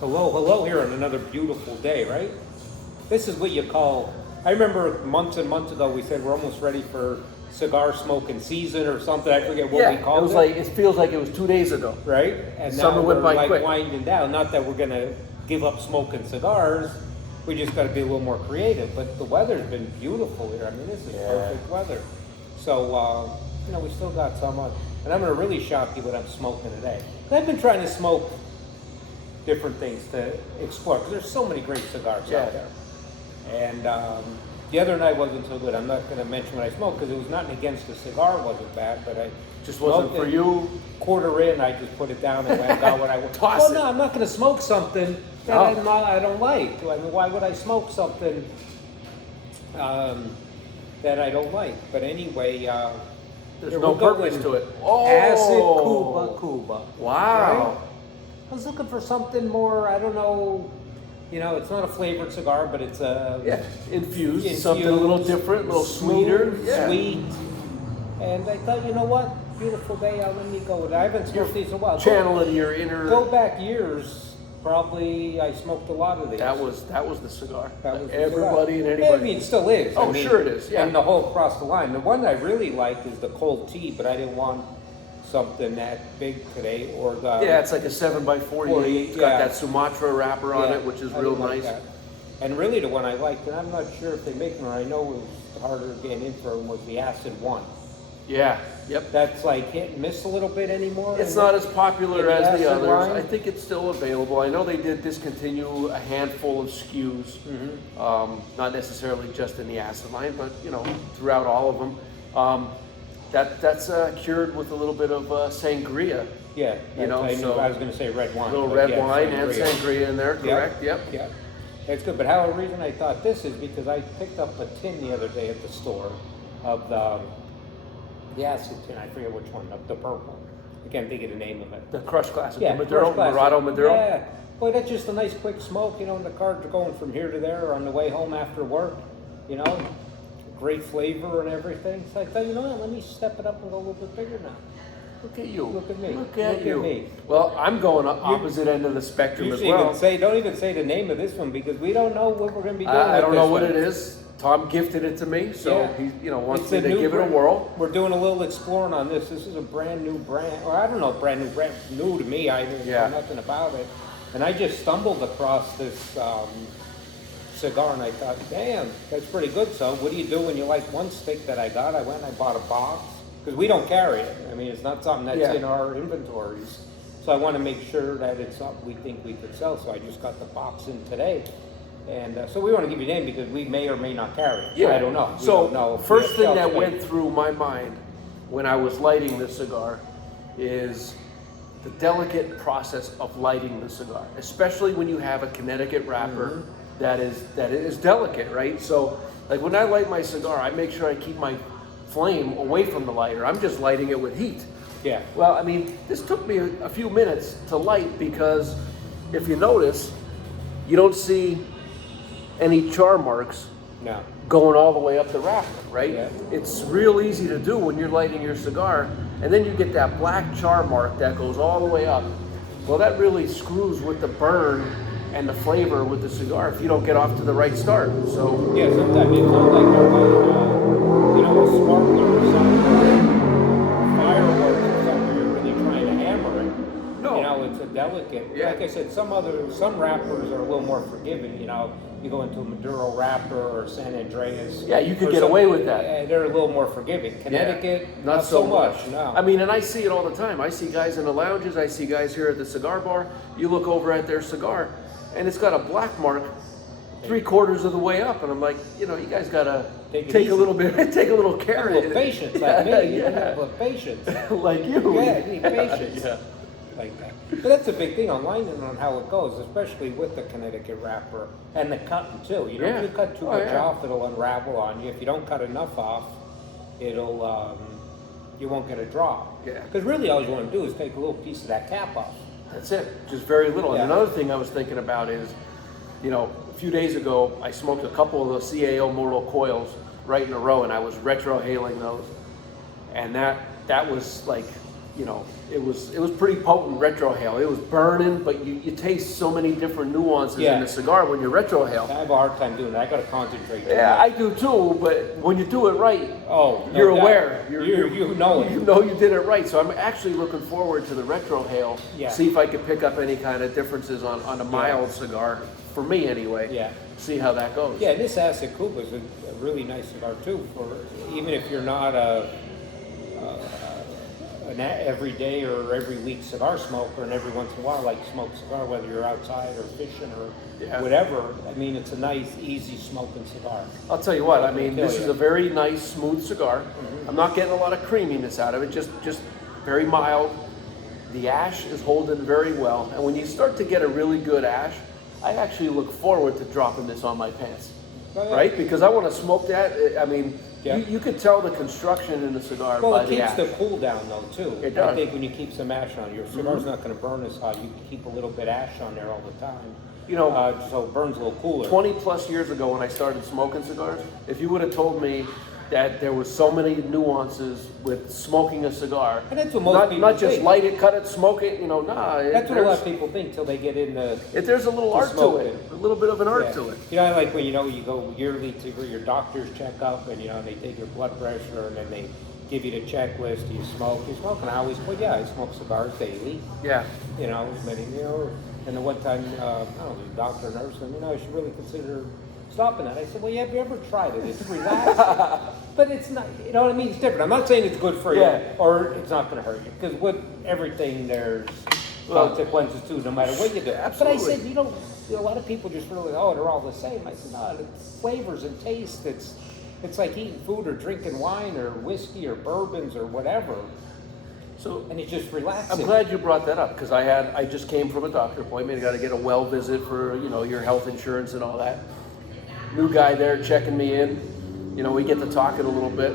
Hello, hello here on another beautiful day, right? This is what you call, I remember months and months ago we said we're almost ready for cigar smoking season or something. I forget what we called it. It was like, it feels like it was 2 days ago. Right? And Summer now went we're by like quick. winding down. Not that we're going to give up smoking cigars. We just got to be a little more creative. But the weather's been beautiful here. I mean, this is perfect weather. So, we still got some on. And I'm going to really shock you what I'm smoking today. I've been trying to smoke different things to explore because there's so many great cigars out there. And the other night wasn't so good. I'm not going to mention what I smoked because it was nothing against the cigar. Wasn't bad, but I Just wasn't for you. Quarter in, I just put it down and went and got what I want. Toss it. No, I'm not going to smoke something that I don't like. I mean, why would I smoke something that I don't like? But anyway, There's no purpose to it. Acid Cuba. Wow. Right? I was looking for something more, I don't know, it's not a flavored cigar, but it's Infused, something a little different, a little sweeter. Sweet. And I thought, you know what? Beautiful day, let me go with it. I haven't smoked these in a while. Channeling your inner. Go back years, probably I smoked a lot of these. That was the cigar. That was Everybody the cigar. and anybody. I mean, it still is. Oh, sure it is. Yeah. And the whole across the line. The one I really like is the cold tea, but I didn't want something that big today, or the It's like a 7x48. It's got that Sumatra wrapper on it, which is real nice. That. And really the one I liked, and I'm not sure if they make them, or I know it was harder to get in for them, was the Acid One. Yeah, yep. That's like hit and miss a little bit anymore. It's not as popular as the others. Line? I think it's still available. I know they did discontinue a handful of SKUs, not necessarily just in the acid line, but throughout all of them. That's cured with a little bit of sangria. Yeah, I was going to say red wine. A little red wine and sangria in there, correct? Yep. Yeah, that's good. But the reason I thought this is because I picked up a tin the other day at the store of the acid tin. I forget which one, the purple. I can't think of the name of it. The Crush Classic, yeah, the Maduro, Murado Maduro. Yeah, boy, that's just a nice quick smoke. In the car going from here to there, or on the way home after work. Great flavor and everything. So I thought, what, let me step it up and go a little bit bigger now. Look at you. Look at me. Look at you. Me. Well, I'm going opposite end of the spectrum as well. Don't even say the name of this one because we don't know what we're going to be doing. I don't know what it is. Tom gifted it to me, so he wants me to give it a whirl. We're doing a little exploring on this. This is a brand new brand, or I don't know, new to me. I didn't know nothing about it, and I just stumbled across this cigar, and I thought, damn, that's pretty good. So what do you do when you like one stick that I got? I went and I bought a box, because we don't carry it. I mean, it's not something that's in our inventories. So I want to make sure that it's something we think we could sell. So I just got the box in today. And so we want to give you a name because we may or may not carry it. Yeah. I don't know. So first thing that went through my mind when I was lighting this cigar is the delicate process of lighting the cigar, especially when you have a Connecticut wrapper that is delicate, right? So like when I light my cigar, I make sure I keep my flame away from the lighter. I'm just lighting it with heat. Yeah. Well, I mean, this took me a few minutes to light because if you notice, you don't see any char marks going all the way up the wrapper, right? Yeah. It's real easy to do when you're lighting your cigar, and then you get that black char mark that goes all the way up. Well, that really screws with the burn and the flavor with the cigar if you don't get off to the right start. So yeah, sometimes it's not like a sparkler or something, fireworks or something. You're really trying to hammer it. No, it's a delicate. Yeah. Like I said, some wrappers are a little more forgiving. You go into a Maduro wrapper or San Andreas. Yeah, you could get away with that. They're a little more forgiving. Connecticut, not so much. No. I mean, and I see it all the time. I see guys in the lounges. I see guys here at the cigar bar. You look over at their cigar, and it's got a black mark 3/4 of the way up, and I'm like, you guys gotta take a little bit, take a little care. A little patience, like me. A little patience. Like you. Yeah, you need patience. Like that. But that's a big thing online and on how it goes, especially with the Connecticut wrapper and the cutting too. If you cut too much off, it'll unravel on you. If you don't cut enough off, it'll you won't get a drop. Yeah. Because really, all you want to do is take a little piece of that cap off. That's it, just very little. Yeah. And another thing I was thinking about is, a few days ago, I smoked a couple of those CAO Mortal coils right in a row, and I was retrohaling those. And that was like it was pretty potent retrohale. It was burning, but you taste so many different nuances in the cigar when you're retrohale. I have a hard time doing that. I got to concentrate. Yeah, I do too. But when you do it right, no you're doubt. aware. You know it. You know you did it right. So I'm actually looking forward to the retrohale. Yeah. See if I could pick up any kind of differences on a mild cigar, for me anyway. Yeah. See how that goes. Yeah, and this Acid Cuba is a really nice cigar too. For even if you're not an everyday or every week cigar smoker, and every once in a while like to smoke cigar, whether you're outside or fishing or whatever. I mean, it's a nice, easy smoking cigar. I'll tell you what. I mean, this is a very nice, smooth cigar. I'm not getting a lot of creaminess out of it. Just very mild. The ash is holding very well, and when you start to get a really good ash, I actually look forward to dropping this on my pants, right? Because I want to smoke that. I mean, you could tell the construction in the cigar by the ash. It keeps the cool down though too. It does. I think when you keep some ash on, your cigar's not going to burn as hot. You keep a little bit ash on there all the time. So it burns a little cooler. 20 plus years ago when I started smoking cigars, if you would have told me that there was so many nuances with smoking a cigar, and that's what most people not just think. light it, cut it, smoke it. That's what a lot of people think till they get into. There's a little art to it, a little bit of an art to it. Like when you go yearly to your doctor's checkup, and they take your blood pressure, and then they give you the checklist. Do you smoke? You smoke? And I always, I smoke cigars daily. Yeah. And the one time, I don't know, the doctor or nurse said, you should really consider stopping that. I said, well, have you ever tried it? It's relaxing. But it's not, you know what I mean? It's different. I'm not saying it's good for you or it's not going to hurt you. Because with everything, there's consequences too, no matter what you do. Absolutely. But I said, a lot of people just really, they're all the same. I said, no, it's flavors and taste. It's like eating food or drinking wine or whiskey or bourbons or whatever. And it's just relaxing. I'm glad you brought that up because I just came from a doctor appointment. I got to get a well visit for your health insurance and all that. New guy there checking me in. We get to talking a little bit.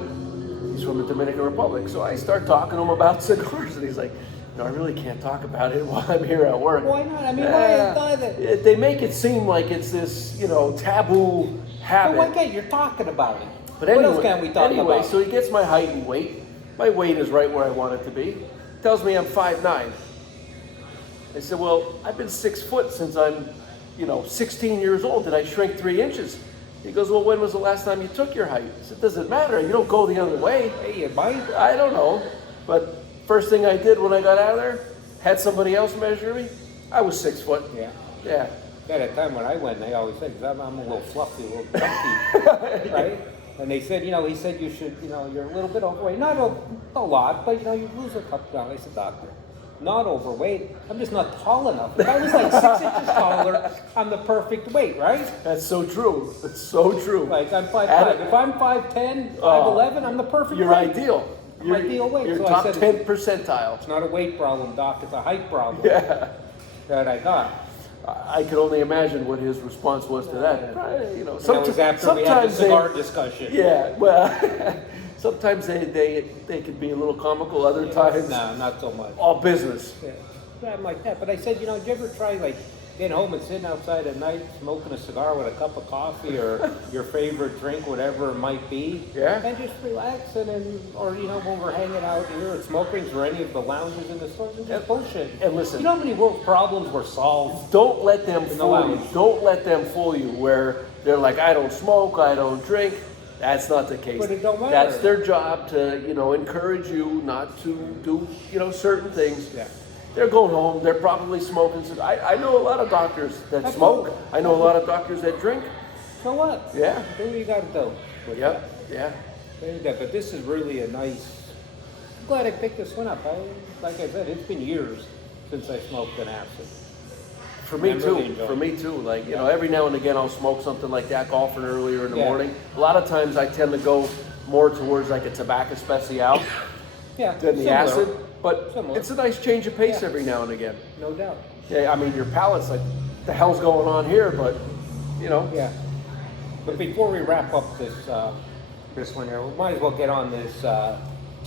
He's from the Dominican Republic, so I start talking to him about cigars, and he's like, I really can't talk about it while I'm here at work. Why not? I mean, why is they make it seem like it's this taboo habit. Well, why can't you talking about it? But anyway, what else can we talk about? So he gets my height and weight. My weight is right where I want it to be. Tells me I'm 5'9". I said, well, I've been 6 foot since I'm, 16 years old. Did I shrink 3 inches? He goes, well, when was the last time you took your height? I said, does it matter? You don't go the other way. Hey, you might. I don't know. But first thing I did when I got out of there, had somebody else measure me. I was 6 foot. Yeah. Yeah. At a time when I went, they always said, 'cause I'm a little fluffy, a little chunky, right? And they said, he said you should, you're a little bit overweight. Not a lot, but, you lose a couple pounds. I said, doctor, not overweight. I'm just not tall enough. If I was like 6 inches taller, I'm the perfect weight, right? That's so true. That's so true. Like, I'm 5'5". If I'm 5'10", 5'11", I'm the perfect you're weight. Ideal. You're ideal weight. You're so top I said, 10 percentile. It's not a weight problem, doc. It's a height problem. Yeah. That I got. I could only imagine what his response was to that. That was after we had the cigar discussion. Yeah, well, sometimes they can be a little comical. Other times, no, not so much. All business. Yeah, I'm like that. But I said, did you ever try getting home and sitting outside at night, smoking a cigar with a cup of coffee or your favorite drink, whatever it might be? Yeah. And just relaxing, or when we're hanging out here at smoke rings or any of the lounges in the stores, and just bullshit. And listen, you know how many world problems were solved? Don't let them fool you. Don't let them fool you where they're like, I don't smoke, I don't drink. That's not the case. But it don't matter. That's their job to, encourage you not to do, certain things. Yeah. They're going home. They're probably smoking. I know a lot of doctors that smoke. I know a lot of doctors that drink. So what? Yeah. Do what you got to do. Yep. Yeah. But this is really a nice. I'm glad I picked this one up. Like I said, it's been years since I smoked an acid. For me too. For me too. Like every now and again, I'll smoke something like that, golfing earlier in the morning. A lot of times, I tend to go more towards like a tobacco special than the acid. But it's a nice change of pace every now and again. No doubt. Yeah, I mean, your palate's like, the hell's going on here? But, Yeah. But before we wrap up this one here, we might as well get on this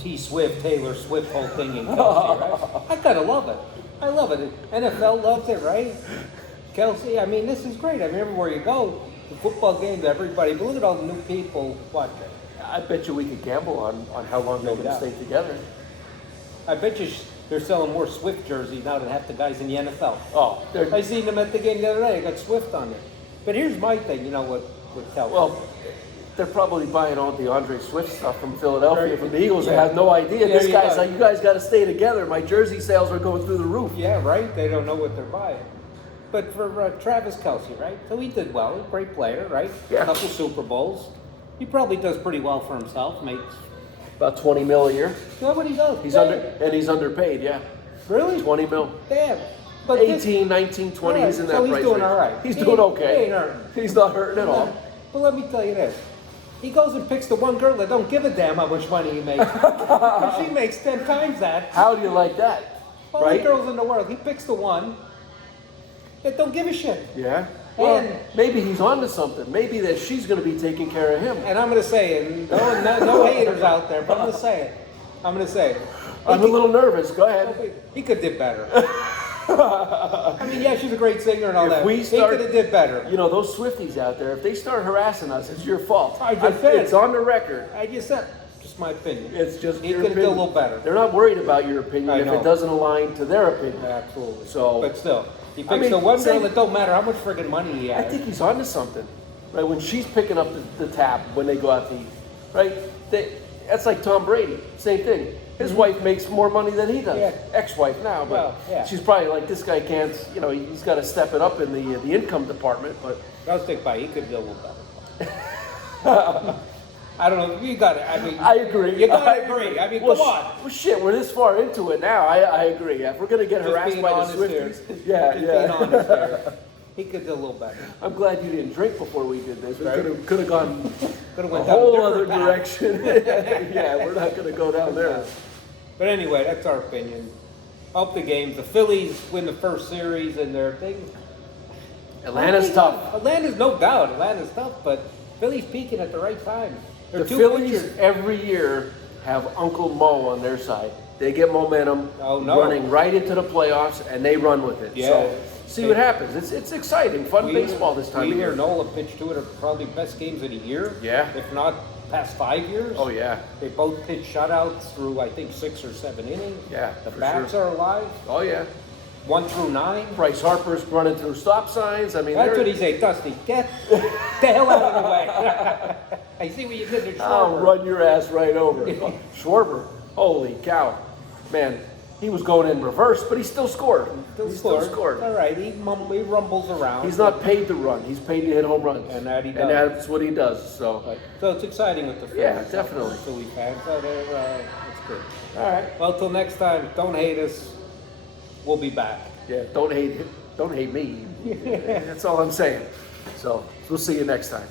Taylor Swift whole thing in Kelsey, right? I kind of love it. I love it. NFL loves it, right? Kelsey, I mean, this is great. I mean, everywhere you go, the football games, everybody, but look at all the new people watching. I bet you we could gamble on how long they can stay together. I bet you they're selling more Swift jerseys now than half the guys in the NFL. Oh, I seen them at the game the other day. They got Swift on there. But here's my thing. You know what tells? well, they're probably buying all the Andre Swift stuff from Philadelphia, Right. from the Eagles. Yeah. They have no idea. Yeah, This you guy's got like, it. you guys got to stay together. My jersey sales are going through the roof. Yeah, right. They don't know what they're buying. But for Travis Kelsey, right? So he did well. He's a great player, right? Yeah. A couple Super Bowls. He probably does pretty well for himself. Makes About 20 mil a year. yeah, what he does. He's Damn. he's underpaid. Yeah, Really? 20 mil. Damn. But 18, 19, 20. Right, He's in that so he's price doing range. all right. He's He doing ain't- he okay. ain't hurting. He's not hurting at all. But let me tell you this. He goes and picks the one girl that don't give a damn how much money he makes. 'Cause she makes 10 times that. How do you like that? All Right? the girls in the world. He picks the one that don't give a shit. Yeah. Well, And- maybe he's onto something. Maybe that she's going to be taking care of him. And I'm going to say it. And no haters out there, but I'm going to say it. I'm going to say it. I'm a little nervous. Go ahead. He could did better. I mean, yeah, she's a great singer and all If that. we He start- could have did better. You know, those Swifties out there, if they start harassing us, it's your fault. I just said. It's on the record. I just said, just my opinion. It's just He your could have did a opinion. little better. They're not worried about your opinion I if know. it doesn't align to their opinion. Absolutely. So- but still, he picks I mean, the one say- girl that don't matter how much friggin' money he I has. think he's onto something. Right? When she's picking up the tab when they go out to eat. Right? That's like Tom Brady. Same thing. His wife makes more money than he does. Yeah. Ex-wife now, but Well, yeah. she's probably like, this guy can't, you know, he's got to step it up in the income department. But I'll stick by. He could do a little better. I don't know. You got it. I mean, I agree. You gotta agree. I mean, well, come on. Well, shit, we're this far into it now. I agree. If we're gonna get Just harassed being by the honest here. Swifties, yeah, Just yeah. being honest here. He could do a little better. I'm glad you didn't drink before we did this. We Right. could have gone Could have a went down whole different other path. direction. Yeah, we're not gonna go down there. But anyway, that's our opinion. Hope the games. The Phillies win the first series and their thing. Atlanta's tough. Atlanta's no doubt. Atlanta's tough, but Phillies peaking at the right time. They're The two Phillies pitchers. every year have Uncle Mo on their side. They get momentum, Oh, no. running right into the playoffs, and they run with it. Yeah. So see what happens. It's exciting, fun baseball this time of Wheeler year. and Nola pitched two of the probably best games of the year. Yeah. If not past 5 years. Oh yeah, They both pitched shutouts through I think 6 or 7 innings. yeah. The for bats sure. are alive. Oh yeah. 1 through 9. Bryce Harper's running through stop signs. I mean, That's they're- what he said, Dusty. Get the hell out of the way. I see what you did to I'll Schwarber. run your ass right over. Schwarber, holy cow, man, he was going in reverse, but he still scored. Still He scored. All right, he rumbles around. He's not paid to run; he's paid to hit home runs, And that he and does. that's what he does. So, So it's exciting with the Phillies. Yeah, definitely. Philly fans. So it's good. All right. Well, till next time, don't hate us. We'll be back. yeah, don't hate me. That's all I'm saying. So we'll see you next time.